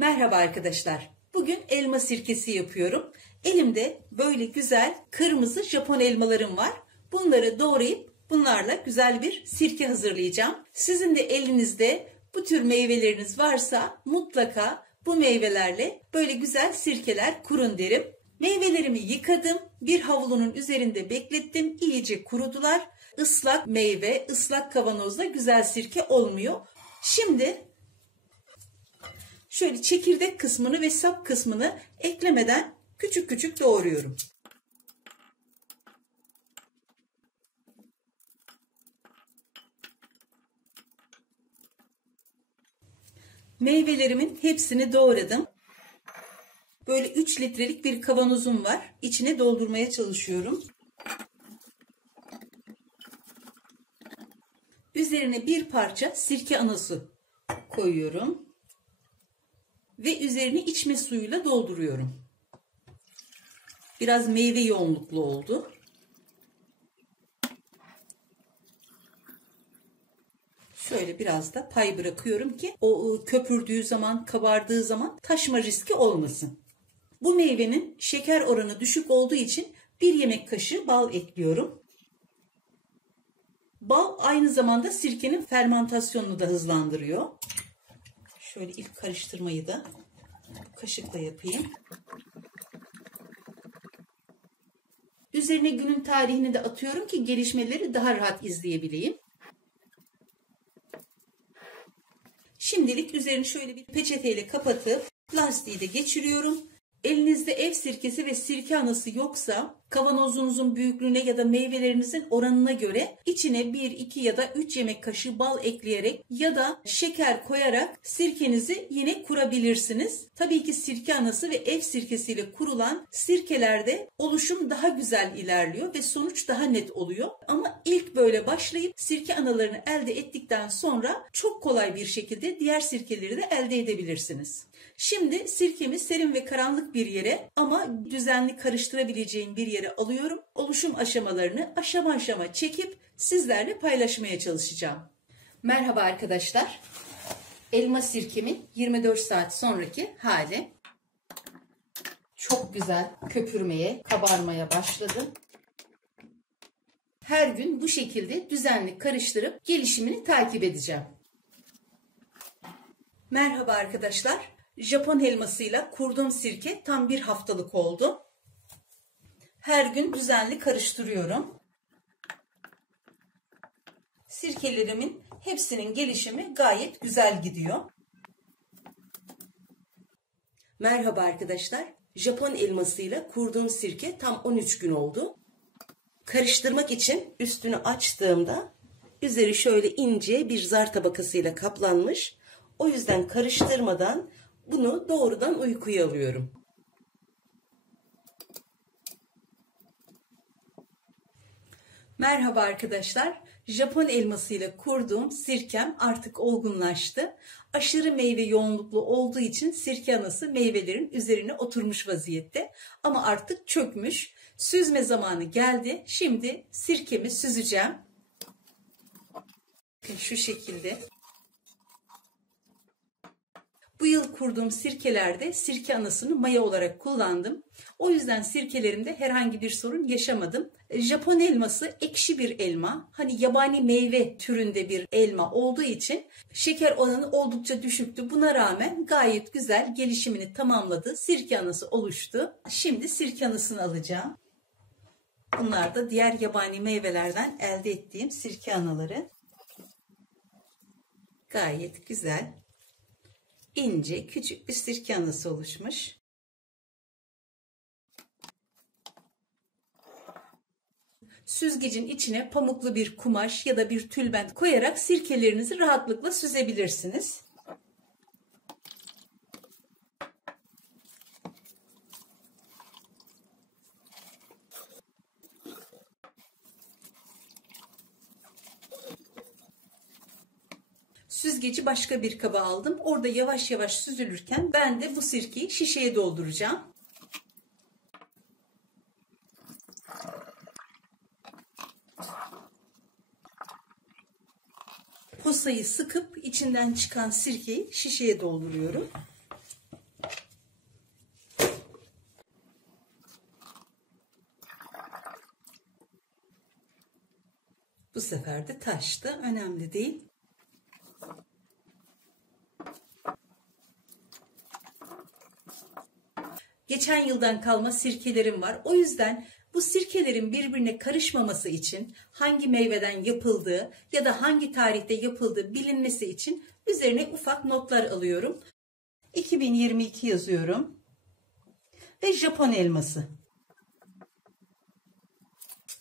Merhaba arkadaşlar. Bugün elma sirkesi yapıyorum. Elimde böyle güzel kırmızı Japon elmalarım var. Bunları doğrayıp bunlarla güzel bir sirke hazırlayacağım. Sizin de elinizde bu tür meyveleriniz varsa mutlaka bu meyvelerle böyle güzel sirkeler kurun derim. Meyvelerimi yıkadım. Bir havlunun üzerinde beklettim. İyice kurudular. Islak meyve, ıslak kavanozda güzel sirke olmuyor. Şimdi şöyle çekirdek kısmını ve sap kısmını eklemeden küçük küçük doğruyorum. Meyvelerimin hepsini doğradım. Böyle 3 litrelik bir kavanozum var. İçine doldurmaya çalışıyorum. Üzerine bir parça sirke anası koyuyorum. Ve üzerini içme suyuyla dolduruyorum. Biraz meyve yoğunluklu oldu. Şöyle biraz da pay bırakıyorum ki o köpürdüğü zaman, kabardığı zaman taşma riski olmasın. Bu meyvenin şeker oranı düşük olduğu için 1 yemek kaşığı bal ekliyorum. Bal aynı zamanda sirkenin fermentasyonunu da hızlandırıyor. Şöyle ilk karıştırmayı da kaşıkla yapayım. Üzerine günün tarihini de atıyorum ki gelişmeleri daha rahat izleyebileyim. Şimdilik üzerini şöyle bir peçeteyle kapatıp lastiği de geçiriyorum. Elinizde ev sirkesi ve sirke anası yoksa kavanozunuzun büyüklüğüne ya da meyvelerinizin oranına göre içine 1, 2 ya da 3 yemek kaşığı bal ekleyerek ya da şeker koyarak sirkenizi yine kurabilirsiniz. Tabii ki sirke anası ve ev sirkesiyle kurulan sirkelerde oluşum daha güzel ilerliyor ve sonuç daha net oluyor. Ama ilk böyle başlayıp sirke analarını elde ettikten sonra çok kolay bir şekilde diğer sirkeleri de elde edebilirsiniz. Şimdi sirkemi serin ve karanlık bir yere ama düzenli karıştırabileceğim bir yere alıyorum. Oluşum aşamalarını aşama aşama çekip sizlerle paylaşmaya çalışacağım. Merhaba arkadaşlar. Elma sirkemin 24 saat sonraki hali. Çok güzel köpürmeye, kabarmaya başladı. Her gün bu şekilde düzenli karıştırıp gelişimini takip edeceğim. Merhaba arkadaşlar. Japon elmasıyla kurduğum sirke tam 1 haftalık oldu. Her gün düzenli karıştırıyorum. Sirkelerimin hepsinin gelişimi gayet güzel gidiyor. Merhaba arkadaşlar. Japon elmasıyla kurduğum sirke tam 13 gün oldu. Karıştırmak için üstünü açtığımda üzeri şöyle ince bir zar tabakasıyla kaplanmış. O yüzden karıştırmadan bunu doğrudan uykuya alıyorum. Merhaba arkadaşlar. Japon elmasıyla kurduğum sirkem artık olgunlaştı. Aşırı meyve yoğunluklu olduğu için sirke anası meyvelerin üzerine oturmuş vaziyette. Ama artık çökmüş. Süzme zamanı geldi. Şimdi sirkemi süzeceğim. Şu şekilde. Bu yıl kurduğum sirkelerde sirke anasını maya olarak kullandım. O yüzden sirkelerimde herhangi bir sorun yaşamadım. Japon elması ekşi bir elma. Hani yabani meyve türünde bir elma olduğu için şeker oranı oldukça düşüktü. Buna rağmen gayet güzel gelişimini tamamladı. Sirke anası oluştu. Şimdi sirke anasını alacağım. Bunlar da diğer yabani meyvelerden elde ettiğim sirke anaları. Gayet güzel. İnce, küçük bir sirke anası oluşmuş. Süzgecin içine pamuklu bir kumaş ya da bir tülbent koyarak sirkelerinizi rahatlıkla süzebilirsiniz. Süzgeci başka bir kaba aldım. Orada yavaş yavaş süzülürken ben de bu sirkeyi şişeye dolduracağım. Posayı sıkıp içinden çıkan sirkeyi şişeye dolduruyorum. Bu sefer de taştı. Önemli değil. Geçen yıldan kalma sirkelerim var. O yüzden bu sirkelerin birbirine karışmaması için hangi meyveden yapıldığı ya da hangi tarihte yapıldığı bilinmesi için üzerine ufak notlar alıyorum. 2022 yazıyorum. Ve Japon elması.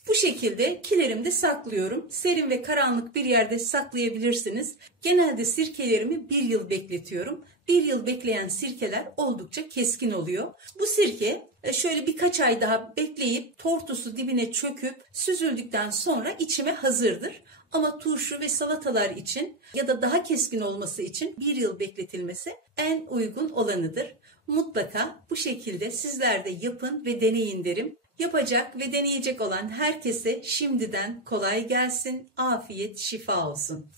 Bu şekilde kilerimde saklıyorum. Serin ve karanlık bir yerde saklayabilirsiniz. Genelde sirkelerimi 1 yıl bekletiyorum. 1 yıl bekleyen sirkeler oldukça keskin oluyor. Bu sirke şöyle birkaç ay daha bekleyip tortusu dibine çöküp süzüldükten sonra içime hazırdır. Ama turşu ve salatalar için ya da daha keskin olması için 1 yıl bekletilmesi en uygun olanıdır. Mutlaka bu şekilde sizler de yapın ve deneyin derim. Yapacak ve deneyecek olan herkese şimdiden kolay gelsin, afiyet, şifa olsun.